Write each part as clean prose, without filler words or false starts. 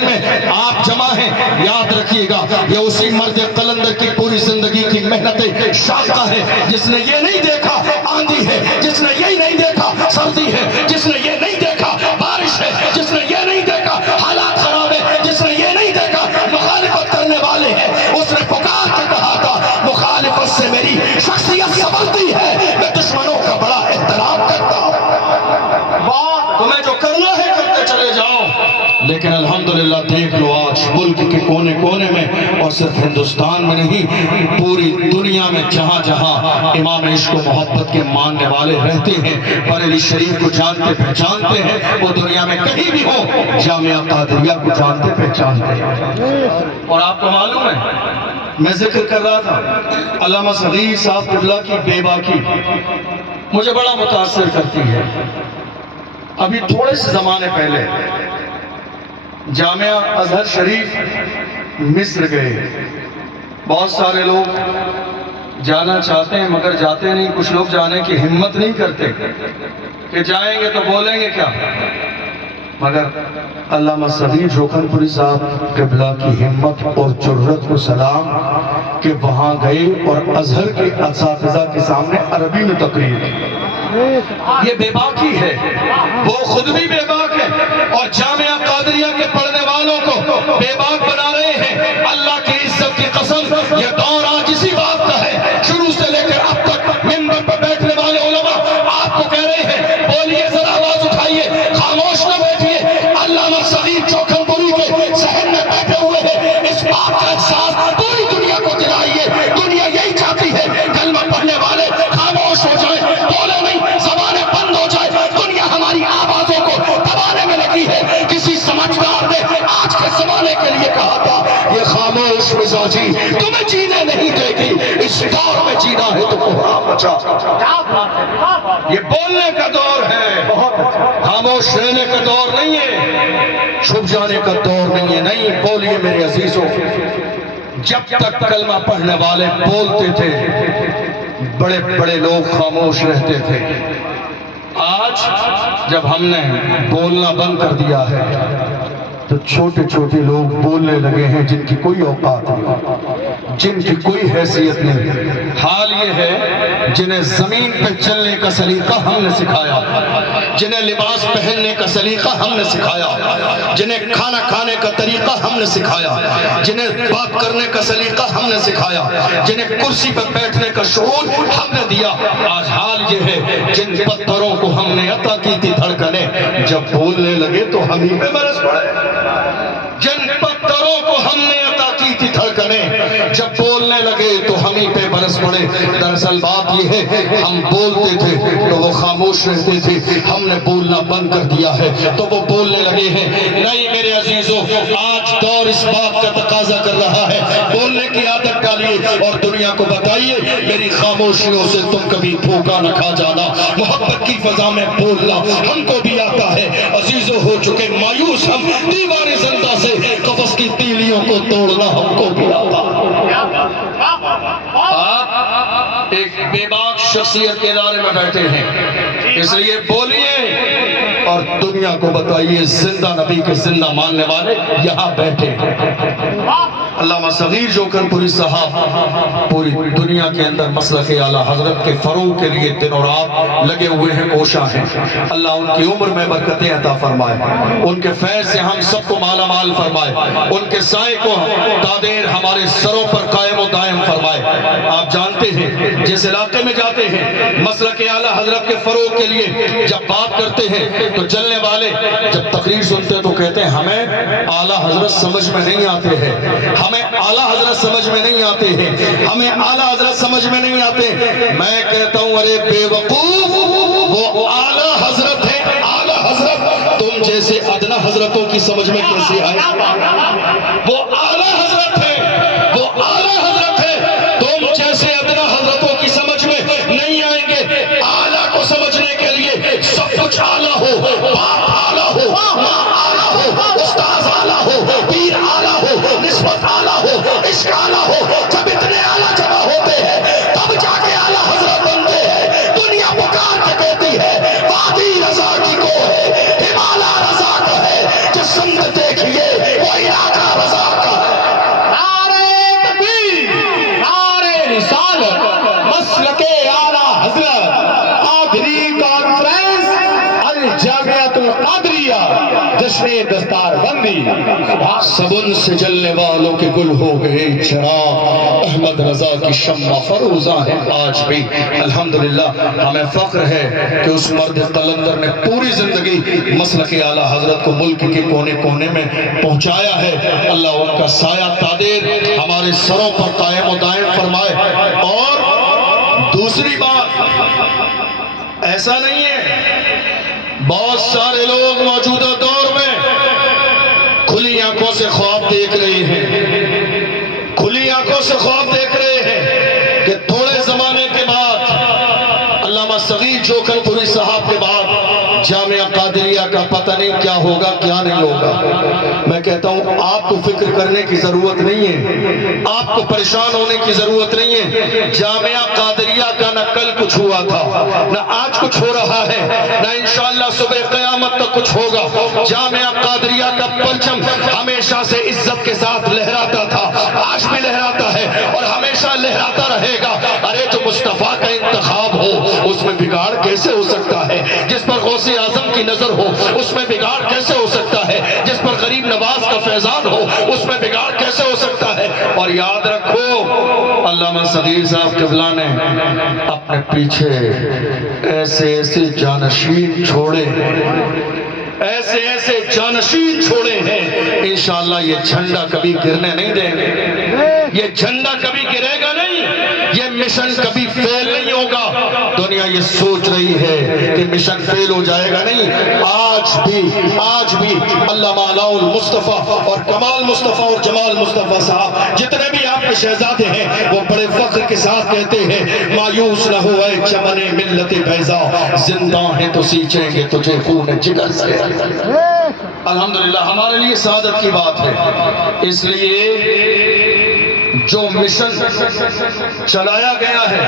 میں آپ جمع ہیں، یاد رکھیے گا یہ اسی مرد قلندر کی پوری زندگی کی محنت شاقہ ہے، جس نے یہ نہیں دیکھا آندھی ہے، جس نے یہ نہیں دیکھا سردی ہے، جس نے یہ نہیں دیکھا بارش ہے، جس نے یہ نہیں دیکھا حالات خراب ہے، جس نے یہ نہیں دیکھا مخالفت کرنے والے ہیں، اس نے پکار کے کہا تھا مخالفت سے میری شخصیت سنبھلتی ہے، میں دشمنوں کا بڑا احترام کرتا ہوں۔ تمہیں جو کرنا ہے کرتے چلے جاؤ، لیکن الحمدللہ دیکھ لو آج ملک کے کونے کونے میں اور صرف ہندوستان میں نہیں پوری دنیا میں جہاں جہاں امام عشق و محبت کے ماننے والے رہتے ہیں، بریلوی شریف کو جانتے پہچانتے ہیں، وہ دنیا میں کہیں بھی ہو جامعہ قادریہ کو جانتے پہچانتے ہیں۔ اور آپ کو معلوم ہے میں ذکر کر رہا تھا علامہ صغیر صاحب قبلہ کی بے باکی مجھے بڑا متاثر کرتی ہے۔ ابھی تھوڑے سے زمانے پہلے جامعہ ازہر شریف مصر گئے، بہت سارے لوگ جانا چاہتے ہیں مگر جاتے نہیں، کچھ لوگ جانے کی ہمت نہیں کرتے کہ جائیں گے تو بولیں گے کیا، مگر علامہ صغیر روکن پوری صاحب قبلہ کی ہمت اور جرت کو سلام کہ وہاں گئے اور ازہر کے اساتذہ کے سامنے عربی میں تقریر کی۔ یہ بے باکی ہے، وہ خود بھی بے باک ہے اور جامعہ قادریہ کے پڑھنے والوں کو بے باک بنا رہے ہیں۔ اللہ کی عزت کی قسم یہ دور آج اسی بات کا ہے، شروع سے لے کر اب تک منبر پر بیٹھنے والے علماء آپ کو کہہ رہے ہیں بولیے، ذرا آواز اٹھائیے، خاموش نہ بیٹھیے۔ علامہ صغیر چوکھم پوری کے ذہن میں بیٹھے ہوئے ہیں، اس بات کا احساس پوری دنیا کو دلائیے۔ دنیا یہی چاہتی ہے کلمہ پڑھنے والے خاموش ہو جائیں، بولے نہیں، زبانیں بند ہو جائیں۔ دنیا ہماری آوازوں کو دبانے میں لگی ہے۔ کسی سمجھدار نے آج کے زمانے کے لیے کہا تھا یہ خاموش مزاجی تمہیں جینے نہیں دے گی، اس دور میں جینا ہے تو کوہرام مچا۔ یہ بولنے کا دور ہے، خاموش رہنے کا دور نہیں ہے، چھپ جانے کا دور نہیں ہے۔ نہیں، بولیے میرے عزیزوں، جب تک کلمہ پڑھنے والے بولتے تھے بڑے بڑے لوگ خاموش رہتے تھے۔ آج جب ہم نے بولنا بند کر دیا ہے تو چھوٹے چھوٹے لوگ بولنے لگے ہیں جن کی کوئی اوقات نہیں، جن کی کوئی حیثیت نہیں۔ حال یہ ہے جنہیں زمین پہ چلنے کا سلیقہ ہم نے سکھایا، جنہیں لباس پہننے کا سلیقہ ہم نے سکھایا، جنہیں کھانا کھانے کا طریقہ ہم نے سکھایا، جنہیں بات کرنے کا سلیقہ ہم نے سکھایا، جنہیں کرسی پر بیٹھنے کا شعور ہم نے دیا۔ آج حال یہ ہے جن پتھروں کو ہم نے عطا کی تھی دھڑکنیں، جب بولنے لگے تو ہم ہی پہ برس پڑے۔ جن پتھروں کو ہم نے عطا کی تھی دھڑکنیں، جب بولنے لگے تو ہم ہی پہ برس پڑے۔ دراصل بات یہ ہے ہم بولتے تھے تو وہ خاموش رہتے تھے، ہم نے بولنا بند کر دیا ہے تو وہ بولنے لگے ہیں۔ نہیں میرے عزیزوں، آج دور اس بات کا تقاضا کر رہا ہے بولنے کی عادت ڈالیے اور دنیا کو بتائیے میری خاموشیوں سے تم کبھی دھوکہ نہ کھا جانا۔ محبت کی فضا میں بولنا ہم کو بھی آتا ہے، عزیزوں ہو چکے مایوس ہم دیوار زندہ سے، قفس کی تیلیوں کو توڑنا ہم کو بھی آتا ہے۔ آپ ایک بے باک شخصیت کے ادارے میں بیٹھے ہیں، اس لیے بولیے اور دنیا کو بتائیے زندہ نبی کے زندہ ماننے والے یہاں بیٹھے ہیں۔ علامہ صغیر جوکر پوری صاحب پوری دنیا کے اندر مسلک اعلیٰ حضرت کے فروغ کے لیے دن اور رات لگے ہوئے ہیں، کوشاں ہیں۔ اللہ ان کی عمر میں برکتیں عطا فرمائے، ان کے فیض سے ہم سب کو مالا مال فرمائے، ان کے سائے کو دادیر ہمارے سروں پر قائم و دائم فرمائے۔ آپ جانتے ہیں جس علاقے میں جاتے ہیں مسلک اعلیٰ حضرت کے فروغ کے لیے جب بات کرتے ہیں تو چلنے والے جب تقریر سنتے تو کہتے ہیں ہمیں اعلیٰ حضرت سمجھ میں نہیں آتے ہیں، ہمیں اعلیٰ حضرت سمجھ میں نہیں آتے ہیں، ہمیں اعلیٰ حضرت سمجھ میں نہیں آتے۔ میں کہتا ہوں ارے بے وقوف، وہ اعلیٰ حضرت ہیں، اعلیٰ حضرت تم جیسے ادنا حضرتوں کی سمجھ میں کیسے آئے؟ وہ اعلیٰ حضرت ہیں، وہ اعلیٰ حضرت ہیں، تم جیسے ادنا حضرتوں کی سمجھ میں نہیں آئیں گے۔ اعلیٰ کو سمجھنے کے لیے سب کچھ اعلیٰ ہو، باپ اعلیٰ ہو، ماں اعلیٰ ہو، استاذ اعلیٰ ہو، پیر اعلیٰ ہو، نسبت اعلیٰ ہو، عشق اعلیٰ ہو۔ جب اتنے اعلیٰ جمع ہوتے ہیں تب جا کے اعلیٰ حضرت بنتے ہیں۔ دنیا پکار کے کہتی ہے وادی رضا کی کو ہے، ہمالا رضا کا ہے، جس سمت دیکھیے وہ جشن دستار بندی، سبن سے جلنے والوں کے گل ہو گئے چراغ، احمد رضا کی شمع فروزاں ہے آج بھی۔ الحمدللہ ہمیں فخر ہے کہ اس مرد قلندر نے پوری زندگی مسلک اعلیٰ حضرت کو ملک کے کونے کونے میں پہنچایا ہے۔ اللہ ان کا سایہ تادیر ہمارے سروں پر قائم و دائم فرمائے۔ اور دوسری بات، ایسا نہیں ہے، بہت سارے لوگ موجودہ دور میں کھلی آنکھوں سے خواب دیکھ رہے ہیں، کھلی آنکھوں سے خواب دیکھ رہے ہیں کہ تھوڑے زمانے کے بعد علامہ صغیر چوکن پوری صاحب کے بعد جامعہ قادریہ کا پتہ نہیں کیا ہوگا کیا نہیں ہوگا۔ میں کہتا ہوں آپ کو فکر کرنے کی ضرورت نہیں ہے، آپ کو پریشان ہونے کی ضرورت نہیں ہے۔ جامعہ قادریہ کا نہ کل کچھ ہوا تھا، نہ آج کچھ ہو رہا ہے، نہ انشاءاللہ صبح قیامت تک کچھ ہوگا۔ جامعہ قادریہ کا پرچم ہمیشہ سے عزت کے ساتھ لہراتا تھا، آج بھی لہراتا ہے اور ہمیشہ لہراتا رہے گا۔ ارے جو مصطفیٰ کا انتخاب ہو اس میں بگاڑ کیسے ہو سکتا ہے؟ جس پر غوث اعظم کی نظر ہو اس میں بگاڑ کیسے ہو سکتا ہے؟ جس پر غریب نواز کا فیضان ہو اس میں بگاڑ کیسے ہو سکتا ہے؟ اور یاد رکھو علامہ صغیر صاحب قبلہ نے اپنے پیچھے ایسے ایسے جانشین چھوڑے، ایسے ایسے جانشین چھوڑے ہیں، انشاءاللہ یہ جھنڈا کبھی گرنے نہیں دیں گے، یہ جھنڈا کبھی گرے گا نہیں، یہ مشن کبھی فیل نہیں ہوگا۔ دنیا یہ سوچ رہی ہے کہ مشن فیل ہو جائے گا، نہیں، آج بھی علامہ علاء المصطفیٰ اور کمال مصطفیٰ اور جمال مصطفیٰ صاحب جتنے بھی آپ کے شہزادے ہیں وہ بڑے فخر کے ساتھ کہتے ہیں مایوس نہ ہو اے چمن ملت بیضا، زندہ ہیں تو سینچیں گے تجھے خون جگر سے۔ الحمدللہ ہمارے لیے سعادت کی بات ہے، اس لیے جو مشن چلایا گیا ہے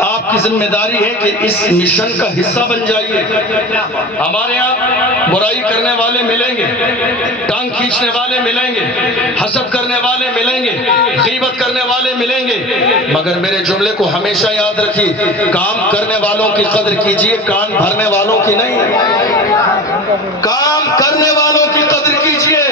آپ کی ذمہ داری ہے کہ اس مشن کا حصہ بن جائیے۔ ہمارے یہاں برائی کرنے والے ملیں گے، ٹانگ کھینچنے والے ملیں گے، حسد کرنے والے ملیں گے، غیبت کرنے والے ملیں گے، مگر میرے جملے کو ہمیشہ یاد رکھیے، کام کرنے والوں کی قدر کیجئے، کان بھرنے والوں کی نہیں۔ کام کرنے والوں کی قدر کیجئے،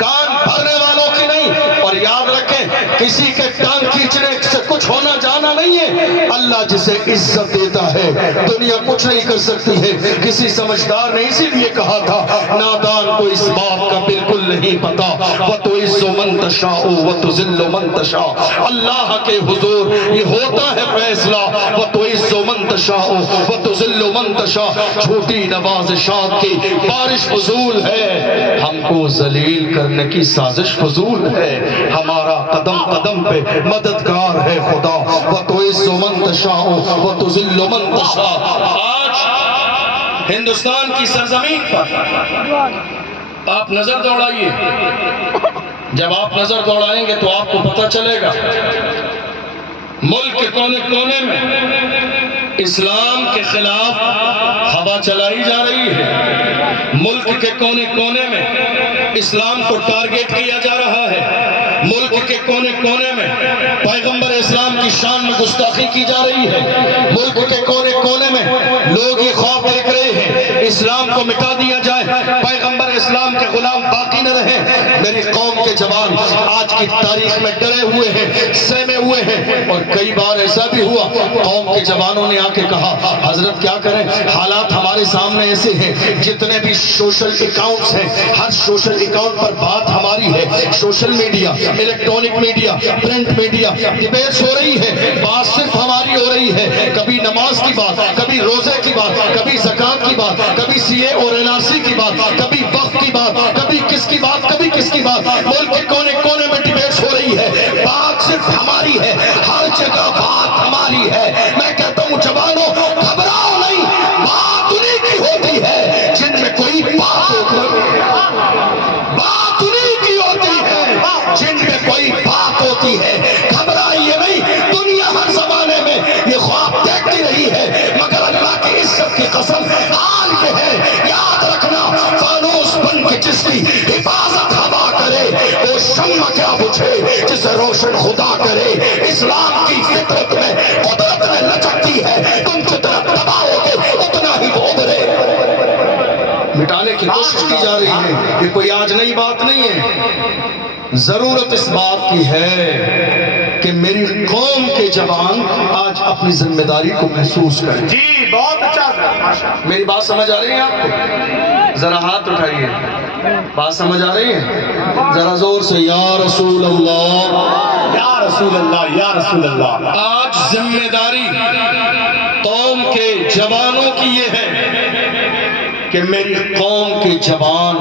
کان بھرنے والوں کی نہیں۔ اور یاد رکھیں کسی کے ٹانگ کھینچنے سے کچھ ہونا جانا نہیں ہے، اللہ جسے عزت دیتا ہے دنیا کچھ نہیں کر سکتی ہے۔ کسی سمجھدار نے اسی لیے کہا تھا نادان کو اس بات کا بالکل نہیں پتا، وَتُعِزُّ مَن تَشَاءُ وَتُذِلُّ مَن تَشَاءُ، اللہ کے حضور یہ ہوتا ہے فیصلہ، وَتُعِزُّ مَن تَشَاءُ وَتُذِلُّ مَن تَشَاءُ۔ چھوٹی نوازشات کی بارش فضول ہے، ہم کو ذلیل کرنے کی سازش فضول ہے، ہمارا قدم قدم پہ مددگار ہے خدا، وَتُعِزُّ مَن تَشَاءُ وَتُذِلُّ مَن تَشَاءُ۔ آج ہندوستان کی سرزمین پر آپ نظر دوڑائیے، جب آپ نظر دوڑائیں گے تو آپ کو پتہ چلے گا ملک کے کونے کونے میں اسلام کے خلاف ہوا چلائی جا رہی ہے، ملک کے کونے کونے میں اسلام کو ٹارگیٹ کیا جا رہا ہے، ملک کے کونے کونے میں پیغمبر اسلام کی شان میں گستاخی کی جا رہی ہے، ملک کے کونے کونے میں لوگ یہ خواب دیکھ رہے ہیں اسلام کو مٹا دیا جائے، پیغمبر اسلام کے غلام باقی نہ رہیں۔ میری قوم کے جوان آج کی تاریخ میں ڈرے ہوئے ہیں، سہمے ہوئے ہیں، اور کئی بار ایسا بھی ہوا قوم کے جوانوں نے آ کے کہا حضرت کیا کریں، حالات ہمارے سامنے ایسے ہیں، جتنے بھی سوشل اکاؤنٹس ہیں ہر سوشل اکاؤنٹ پر بات ہماری ہے، social media, electronic media, print media, debates ہو رہی ہے، بات صرف ہماری ہو رہی ہے، کبھی نماز کی بات، کبھی روزے کی بات، کبھی زکوٰۃ کی بات، کبھی سی اے اور این آر سی کی بات، کبھی وقت کی بات، کبھی کس کی بات، کبھی کس کی بات، ملک کے کونے کونے میں ڈیبیٹس ہو رہی ہے، بات صرف ہماری ہے، ہر جگہ بات ہماری ہے۔ میں کہتا ہوں جوانوں گھبراؤ نہیں، بات انہی کی ہوتی ہے جن میں کوئی بات ہوتی ہے، بات انہی کی ہوتی ہے جن میں کوئی بات ہوتی ہے، گھبرائیے نہیں۔ دنیا ہر زمانے میں یہ خواب دیکھتی رہی ہے، مگر اللہ کی عزت کی قسم حال یہ ہے، یاد رکھنا فانوس بن کے جس کی حفاظت ہوا کرے وہ شمع کیا بجھے جسے روشن خدا کرے۔ اسلام کی فطرت میں قدرت میں لچکتی ہے، تم جتنا دباؤ گے اتنا ہی وہ ابھرے۔ مٹانے کی کوشش کی جا رہی ہے، یہ کوئی آج نئی بات نہیں ہے۔ ضرورت اس بات کی ہے کہ میری قوم کے جوان آج اپنی ذمہ داری کو محسوس کریں۔ جی بہت اچھا، میری بات سمجھ آ رہی ہے آپ کو؟ ذرا ہاتھ اٹھائیے، بات سمجھ آ رہی ہے؟ ذرا زور سے یا رسول اللہ، یا رسول اللہ، یا رسول اللہ۔ آج ذمہ داری قوم کے جوانوں کی یہ ہے کہ میری قوم کے جوان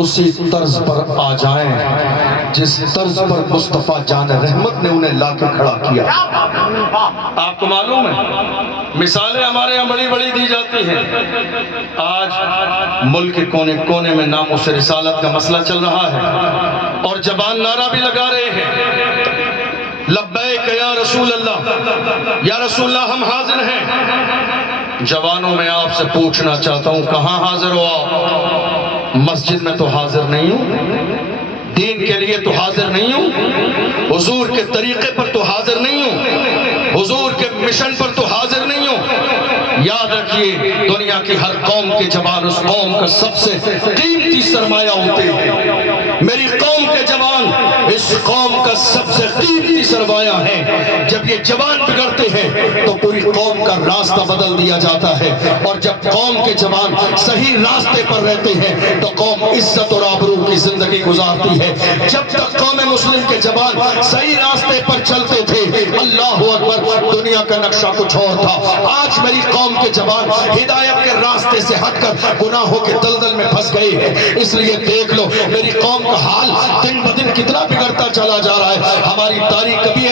اسی طرز پر آ جائیں جس طرز پر مصطفیٰ جان رحمت نے انہیں لا کے کھڑا کیا۔ آپ کو معلوم ہے مثالیں ہمارے یہاں بڑی بڑی دی جاتی ہیں، آج ملک کے کونے کونے میں ناموس رسالت کا مسئلہ چل رہا ہے اور جوان نعرہ بھی لگا رہے ہیں، لبیک یا رسول اللہ، یا رسول اللہ ہم حاضر ہیں۔ جوانوں میں آپ سے پوچھنا چاہتا ہوں کہاں حاضر ہو آپ؟ مسجد میں تو حاضر نہیں ہوں، دین کے لیے تو حاضر نہیں ہوں، حضور کے طریقے پر تو حاضر نہیں ہوں، حضور کے مشن پر تو حاضر نہیں ہوں۔ یاد رکھیے دنیا کی ہر قوم کے جوان اس قوم کا سب سے قیمتی سرمایہ ہوتے ہیں۔ میری قوم کے جوان اس قوم کا سب سے قیمتی سرمایہ ہے۔ جب یہ جوان بگڑتے ہیں تو پوری قوم کا راستہ بدل دیا جاتا ہے، اور جب قوم کے جوان صحیح راستے پر رہتے ہیں تو قوم عزت اور آبرو کی زندگی گزارتی ہے۔ جب تک قوم مسلم کے جوان صحیح راستے پر چلتے تھے، اللہ اکبر، دنیا کا نقشہ کچھ اور تھا۔ آج میری قوم کے جوان ہدایت کے راستے سے ہٹ کر گناہوں کے دلدل میں پھنس گئے ہیں۔ اس لیے دیکھ لو میری قوم کا حال دن بدن کتنا بگڑتا چلا جا رہا ہے۔ ہماری تاریخ